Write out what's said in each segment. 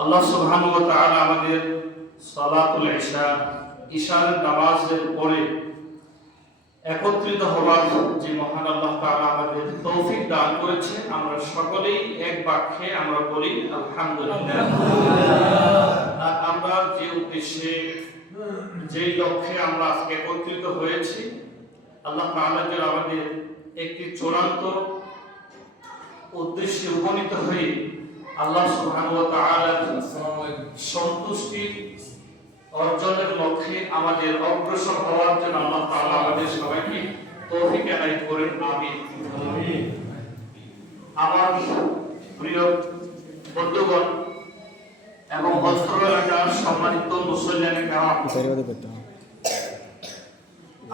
আল্লাহ সুবহানাহু ওয়া তাআলা আমাদের সালাতুল ঈশার নামাজের পরে একত্রিত হওয়ার যে মহান আল্লাহ তাআলা আমাদের তৌফিক দান করেছে, আমরা সকলেই এক বাক্যে আমরা বলি আলহামদুলিল্লাহ। আর আমরা যে উদ্দেশ্যে, যে লক্ষ্যে আমরা আজকে একত্রিত হয়েছি, আল্লাহ তাআলা যে আমাদের একটি চূড়ান্ত উদ্দেশ্যে উপনীত হয়ে আল্লাহ সুবহানাহু ওয়া তাআলার সন্তুষ্টি অর্জনের লক্ষ্যে আমাদের অগ্রসর হওয়ার জন্য আল্লাহ তাআলা আমাদের সবাইকে তৌফিক এনায়েত করেন, আমিন। আমার প্রিয় বন্ধুগণ এবং অস্ত্র এলাকার সম্মানিত মুসল্লিয়ানে কেরাম,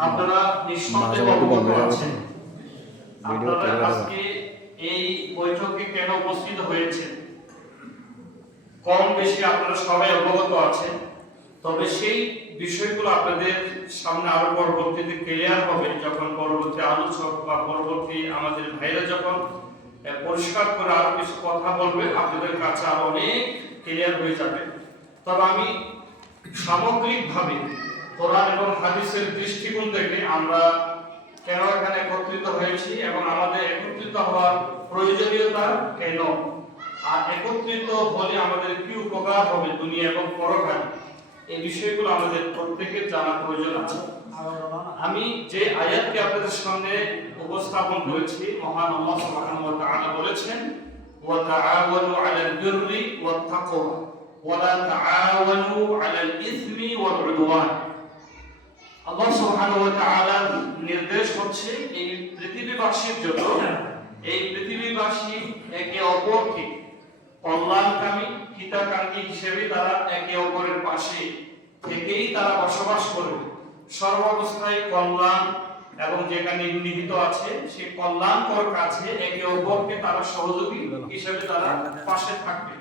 আপনারা নিঃসন্দেহে অবগত আছেন আপনারা আজকে এই বৈঠকে কেন উপস্থিত হয়েছেন। কম বেশি আপনারা সবাই অবগত আছেন, তবে সেই বিষয়গুলো আপনাদের সামনে আরো পরবর্তীতে ক্লিয়ার হবে, যখন পরবর্তী আলোচক বা পরবর্তী আমাদের ভাইরা যখন পরিষ্কার করে আরো কিছু কথা বলবে, আপনাদের কাছে আরো অনেক ক্লিয়ার হয়ে যাবে। তবে আমি সামগ্রিকভাবে কোরআন এবং হাদিসের দৃষ্টিকোণ থেকে আমরা কেন এখানে একত্রিত হয়েছি এবং আমাদের একত্রিত হওয়ার প্রয়োজনীয়তা কেন, আর একত্রিত হলে আমাদের কি উপকার হবে দুনিয়া এবং পরকালে, এই বিষয়গুলো আমাদের প্রত্যেকের জানা প্রয়োজন আছে। আমি যে আয়াতটি আপনাদের সামনে উপস্থাপন করেছি, মহান আল্লাহ সুবহানাহু ওয়া তাআলা বলেছেন, ওয়া তাআওয়ানু আলাল বিররি ওয়াত তাকওয়া ওয়া লা তাআওয়ানু আলাল ইসমি ওয়াল উদওয়ান। আল্লাহ সুবহানাহু ওয়া তাআলার নির্দেশ হচ্ছে এই পৃথিবীবাসীর জন্য, এই পৃথিবীবাসী একে অপরকে কল্যাণকামী হিতাকাঙ্ক্ষী হিসেবে তারা একে অপরের পাশে থেকেই তারা বসবাস করবে। সর্বাবস্থায় কল্যাণ এবং যেখানে নিহিত আছে সেই কল্যাণকর কাছে একে অপরকে তারা সহযোগী হিসেবে তারা পাশে থাকবে।